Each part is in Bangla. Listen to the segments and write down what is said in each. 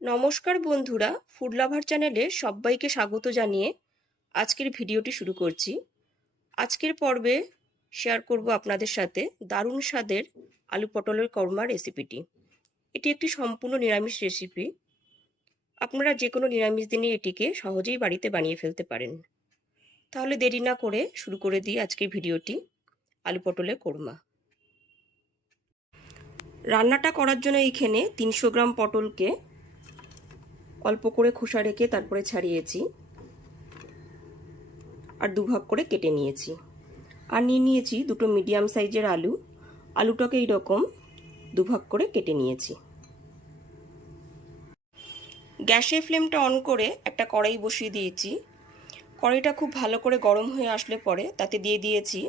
নমস্কার বন্ধুরা, ফুড লাভার চ্যানেলে সবাইকে স্বাগত জানিয়ে আজকের ভিডিওটি শুরু করছি। আজকের পর্বে শেয়ার করব আপনাদের সাথে দারুণ স্বাদের আলু পটলের কোরমা রেসিপিটি। এটি একটি সম্পূর্ণ নিরামিষ রেসিপি। আপনারা যে কোনো নিরামিষ দিনে এটিকে সহজেই বাড়িতে বানিয়ে ফেলতে পারেন। তাহলে দেরি না করে শুরু করে দিই আজকের ভিডিওটি, আলু পটলের কোরমা। রান্নাটা করার জন্য এইখানে 300 গ্রাম পটলকে অল্প করে খোসা রেখে তারপরে ছাড়িয়েছি আর দুভাগ করে কেটে নিয়েছি। আর নিয়েছি দুটো মিডিয়াম সাইজের আলু। আলুটাকে এইরকম দুভাগ করে কেটে নিয়েছি। গ্যাসের ফ্লেমটা অন করে একটা কড়াই বসিয়ে দিয়েছি। কড়াইটা খুব ভালো করে গরম হয়ে আসলে পরে তাতে দিয়ে দিয়েছি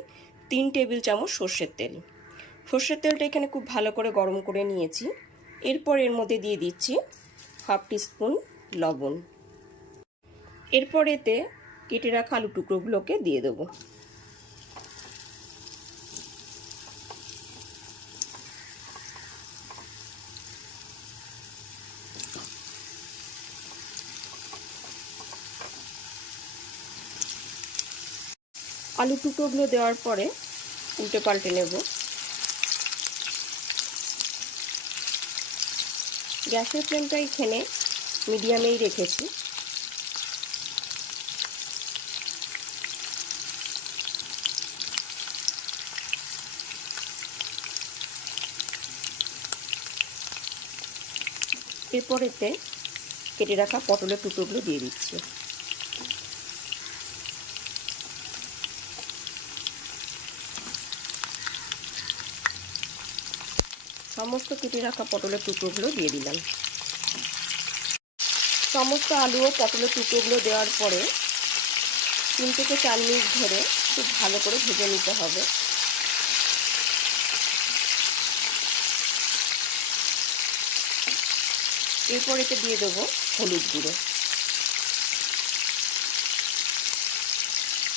3 টেবিল চামচ সর্ষের তেল। সর্ষের তেলটা এখানে খুব ভালো করে গরম করে নিয়েছি। এরপর এর মধ্যে দিয়ে দিচ্ছি হাফ টিস্পুন লবণ। এরপর এতে কেটে রাখা আলু টুকরোগুলোকে দিয়ে দেবো। আলু টুকরোগুলো দেওয়ার পরে উল্টে পাল্টে নেব। গ্যাসের ফ্লেমটা এখানে মিডিয়ামেই রেখেছি। এরপর এতে কেটে রাখা পটলের টুকরোগুলো দিয়ে দিচ্ছি। সমস্ত কেটে রাখা পটলের টুকরোগুলো দিয়ে দিলাম। সমস্ত আলু ও পটলের টুকরোগুলো দেওয়ার পরে 3 থেকে 4 মিনিট ধরে খুব ভালো করে ভেজে নিতে হবে। এরপর এতে দিয়ে দেবো হলুদ গুঁড়ো।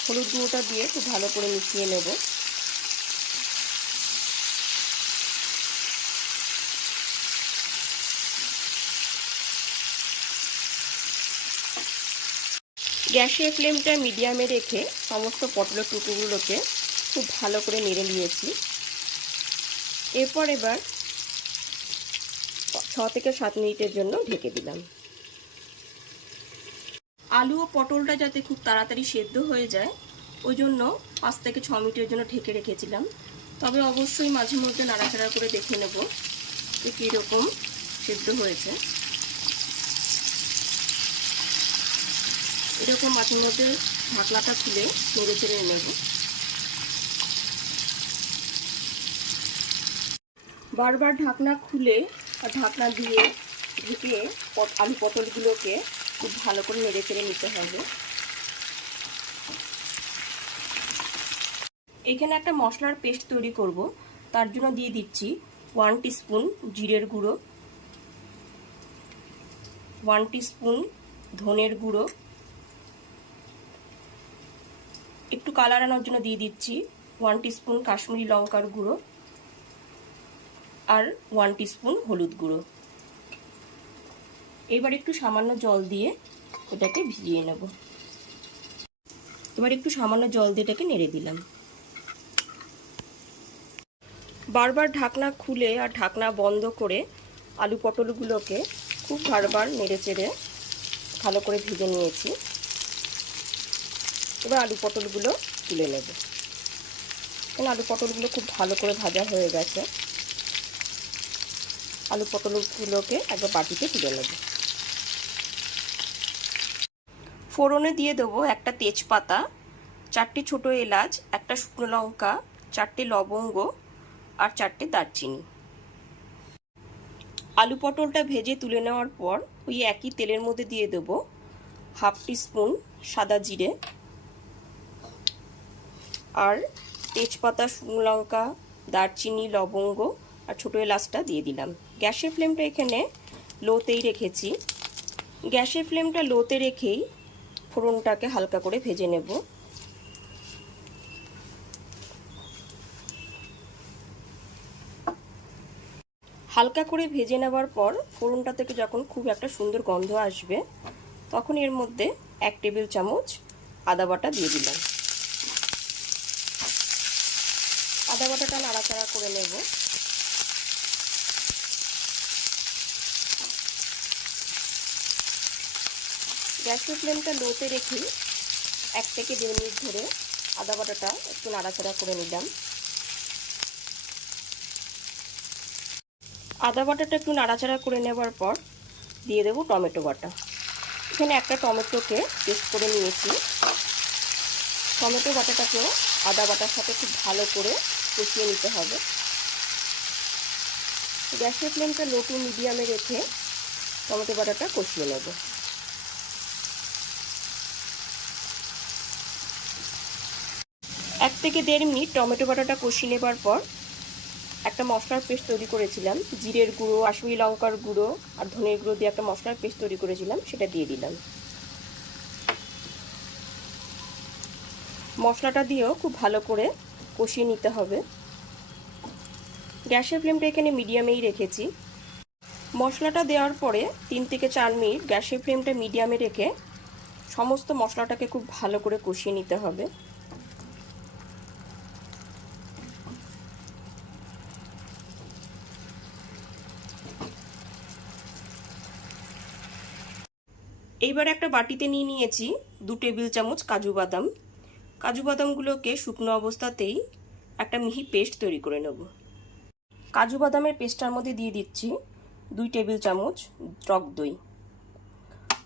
হলুদ গুঁড়োটা দিয়ে খুব ভালো করে মিশিয়ে নেব। গ্যাসের ফ্লেমটা মিডিয়ামে রেখে সমস্ত পটলের টুকরোগুলোকে খুব ভালো করে নেড়ে নিয়েছি। এবার 6 থেকে 7 মিনিটের জন্য ঢেকে দিলাম। আলু ও পটলটা যাতে খুব তাড়াতাড়ি সেদ্ধ হয়ে যায় ওই জন্য 5 থেকে 6 মিনিটের জন্য ঢেকে রেখেছিলাম। তবে অবশ্যই মাঝে মধ্যে নাড়াচাড়া করে দেখে নেব যে কীরকম সেদ্ধ হয়েছে। এরকম মাঝে মধ্যে ঢাকনাটা খুলে নেড়ে চেড়ে নেব। বারবার ঢাকনা খুলে আর ঢাকনা দিয়ে ঢেকে আলু পটলগুলোকে খুব ভালো করে নেড়ে চেড়ে নিতে হবে। এখানে একটা মশলার পেস্ট তৈরি করব। তার জন্য দিয়ে দিচ্ছি 1 টিস্পুন জিরের গুঁড়ো, 1 টিস্পুন ধনের গুঁড়ো, একটু কালার আনার জন্য দিয়ে দিচ্ছি 1 টিস্পুন কাশ্মীরি লঙ্কার গুঁড়ো আর 1 টিস্পুন হলুদ গুঁড়ো। এবার একটু সামান্য জল দিয়ে এটাকে ভিজিয়ে নেব। এবার একটু সামান্য জল দিয়ে এটাকে নেড়ে দিলাম। বারবার ঢাকনা খুলে আর ঢাকনা বন্ধ করে আলু পটলগুলোকে খুব বারবার নেড়ে চেড়ে ভালো করে ভেজে নিয়েছি। এবার আলু পটলগুলো তুলে নেব। কারণ আলু পটলগুলো খুব ভালো করে ভাজা হয়ে গেছে। আলু পটলগুলোকে একবার বাটিতে তুলে নেব। ফোড়নে দিয়ে দেবো একটা তেজপাতা, 4টে ছোটো এলাচ, একটা শুকনো লঙ্কা, 4টে লবঙ্গ আর 4টে দারচিনি। আলু পটলটা ভেজে তুলে নেওয়ার পর ওই একই তেলের মধ্যে দিয়ে দেবো হাফ টিস্পুন সাদা জিরে আর তেজপাতা, শুকনো লঙ্কা, দারচিনি, লবঙ্গ আর ছোটো এলাচটা দিয়ে দিলাম। গ্যাসের ফ্লেমটা এখানে লোতেই রেখেছি। গ্যাসের ফ্লেমটা লোতে রেখেই ফোড়নটাকে হালকা করে ভেজে নেব। হালকা করে ভেজে নেওয়ার পর ফোড়নটা থেকে যখন খুব একটা সুন্দর গন্ধ আসবে তখন এর মধ্যে 1 টেবিল চামচ আদা বাটা দিয়ে দিলাম। আদা বাটাটা নাড়াচাড়া করে নেব। গ্যাসের ফ্লেমটা লোতে রেখে 1 থেকে 1.5 মিনিট ধরে আদা বাটাটা একটু নাড়াচাড়া করে নিলাম। আদা বাটাটা একটু নাড়াচাড়া করে নেওয়ার পর দিয়ে দেব টমেটো বাটা। এখানে একটা টমেটোকে পেস্ট করে নিয়েছি। টমেটো বাটাটাকেও আদা বাটার সাথে খুব ভালো করে কষিয়ে নিতে হবে। গ্যাসের ফ্লেমটা লো টু মিডিয়ামে রেখে টমেটো বাটাটা কষিয়ে নেব। এক থেকে 1.5 মিনিট টমেটো বাটাটা কষিয়ে নেবার পর একটা মশলার পেস্ট তৈরি করেছিলাম, জিরের গুঁড়ো, কাশ্মীরি লঙ্কার গুঁড়ো আর ধনের গুঁড়ো দিয়ে একটা মশলার পেস্ট তৈরি করেছিলাম, সেটা দিয়ে দিলাম। মশলাটা দিয়েও খুব ভালো করে কষিয়ে নিতে হবে। গ্যাসের ফ্লেমটা এখানে মিডিয়ামেই রেখেছি। মশলাটা দেওয়ার পরে 3 থেকে 4 মিনিট গ্যাসের ফ্লেমটা মিডিয়ামে রেখে সমস্ত মশলাটাকে খুব ভালো করে কষিয়ে নিতে হবে। এইবার একটা বাটিতে নিয়ে নিয়েছি 2 টেবিল চামচ কাজু বাদাম। কাজু বাদামগুলোকে শুকনো অবস্থাতেই একটা মিহি পেস্ট তৈরি করে নেব। কাজু বাদামের পেস্টটার মধ্যে দিয়ে দিচ্ছি 2 টেবিল চামচ টক দই।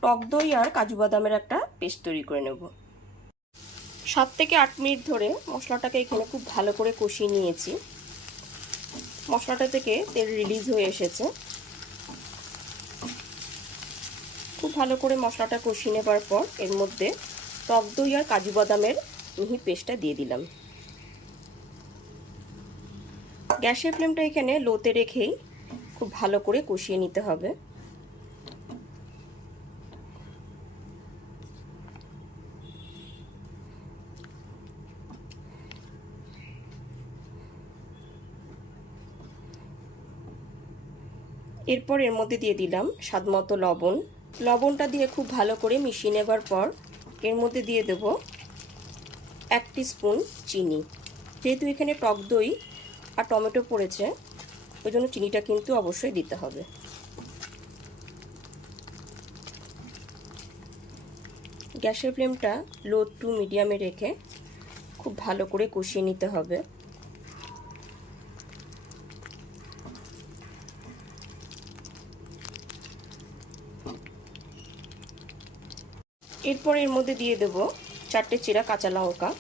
টক দই আর কাজু বাদামের একটা পেস্ট তৈরি করে নেব। 7 থেকে 8 মিনিট ধরে মশলাটাকে এখানে খুব ভালো করে কষিয়ে নিয়েছি। মশলাটা থেকে তেল রিলিজ হয়ে এসেছে। খুব ভালো করে মশলাটা কষিয়ে নেবার পর এর মধ্যে টক দই আর কাজু বাদামের মিহি পেস্টটা দিয়ে দিলাম। গ্যাসের ফ্লেমটা এখানে লোতে রেখেই খুব ভালো করে কষিয়ে নিতে হবে। এরপর এর মধ্যে দিয়ে দিলাম স্বাদমতো লবণ। লবণটা দিয়ে খুব ভালো করে মিশিয়ে নেবার পর এর মধ্যে দিয়ে দেব 1 টিস্পুন চিনি। যেহেতু এখানে টক দই আর টমেটো পড়েছে ওই জন্য চিনিটা কিন্তু অবশ্যই দিতে হবে। গ্যাসের ফ্লেমটা লো টু মিডিয়ামে রেখে খুব ভালো করে কষিয়ে নিতে হবে। এরপর এর মধ্যে দিয়ে দেব 4টে চিরা কাঁচা লঙ্কা।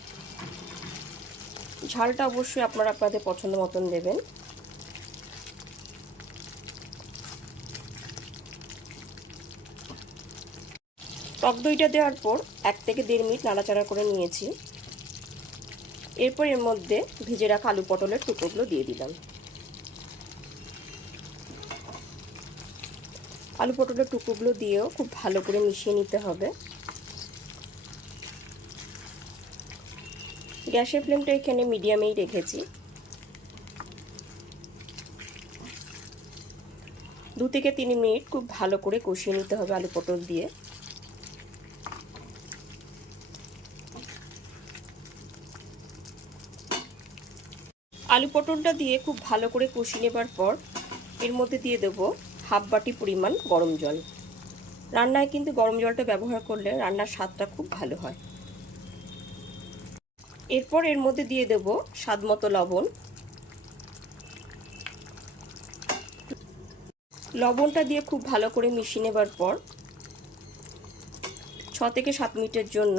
ঝালটা অবশ্যই আপনারা আপনাদের পছন্দ মতন দেবেন। টক দইটা দেওয়ার পর 1 থেকে 1.5 মিনিট নাড়াচাড়া করে নিয়েছি। এরপর এর মধ্যে ভেজে রাখা আলু পটলের টুকরোগুলো দিয়ে দিলাম। আলু পটলের টুকরোগুলো দিয়েও খুব ভালো করে মিশিয়ে নিতে হবে। গ্যাসের ফ্লেমটা এখানে মিডিয়ামেই রেখেছি। 2 থেকে 3 মিনিট খুব ভালো করে কষিয়ে নিতে হবে আলু পটল দিয়ে। আলু পটলটা দিয়ে খুব ভালো করে কষিয়ে নেবার পর এর মধ্যে দিয়ে দেব হাফ বাটি পরিমাণ গরম জল। রান্নায় কিন্তু গরম জলটা ব্যবহার করলে রান্নার স্বাদটা খুব ভালো হয়। এরপর এর মধ্যে দিয়ে দেব স্বাদমতো লবণ। লবণটা দিয়ে খুব ভালো করে মিশিয়ে নেবার পর 6 থেকে 7 মিনিটের জন্য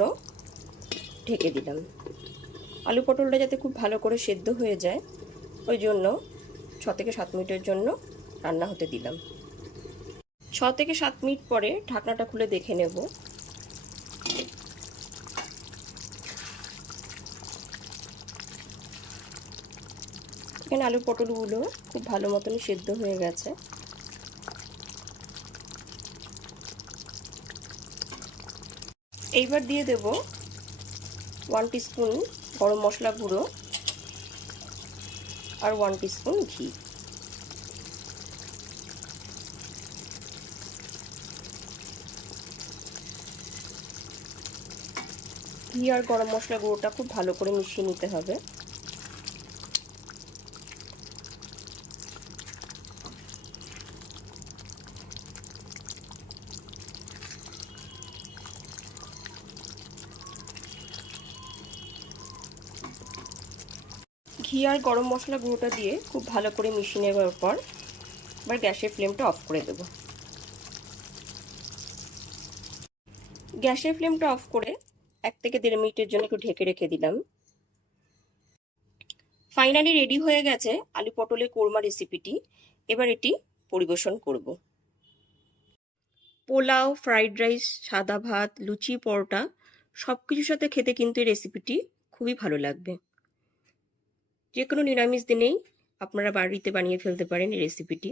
ঢেকে দিলাম। আলু পটলটা যাতে খুব ভালো করে সেদ্ধ হয়ে যায় ওই জন্য 6 থেকে 7 মিনিটের জন্য রান্না হতে দিলাম। 6 থেকে 7 মিনিট পরে ঢাকনাটা খুলে দেখে নেব। এখানে আলু পটলগুলো খুব ভালো মতনই সেদ্ধ হয়ে গেছে। এইবার দিয়ে দেব 1 টিস্পুন গরম মশলা গুঁড়ো আর 1 টিস্পুন ঘি। ঘি আর গরম মশলা গুঁড়োটা খুব ভালো করে মিশিয়ে নিতে হবে। ঘি আর গরম মশলা গুঁড়োটা দিয়ে খুব ভালো করে মিশিয়ে নেওয়ার পর এবার গ্যাসের ফ্লেমটা অফ করে দেব। গ্যাসের ফ্লেমটা অফ করে 1 থেকে 1.5 মিনিটের জন্য একটু ঢেকে রেখে দিলাম। ফাইনালি রেডি হয়ে গেছে আলু পটলের কোরমা রেসিপিটি। এবার এটি পরিবেশন করব। পোলাও, ফ্রাইড রাইস, সাদা ভাত, লুচি, পরোটা সবকিছুর সাথে খেতে কিন্তু এই রেসিপিটি খুবই ভালো লাগবে। যে কোনো নিরামিষ দিনেই আপনারা বাড়িতে বানিয়ে ফেলতে পারেন এই রেসিপিটি।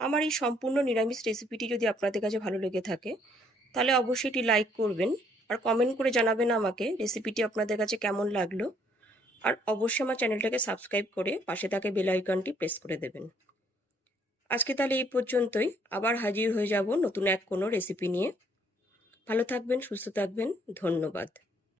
আমার এই সম্পূর্ণ নিরামিষ রেসিপিটি যদি আপনাদের কাছে ভালো লেগে থাকে তাহলে অবশ্যই এটি লাইক করবেন আর কমেন্ট করে জানাবেন আমাকে রেসিপিটি আপনাদের কাছে কেমন লাগলো। আর অবশ্যই আমার চ্যানেলটাকে সাবস্ক্রাইব করে পাশে থাকা বেল আইকনটি প্রেস করে দেবেন। আজকে তাহলে এই পর্যন্তই, আবার হাজির হয়ে যাব নতুন এক কোনো রেসিপি নিয়ে। ভালো থাকবেন, সুস্থ থাকবেন, ধন্যবাদ।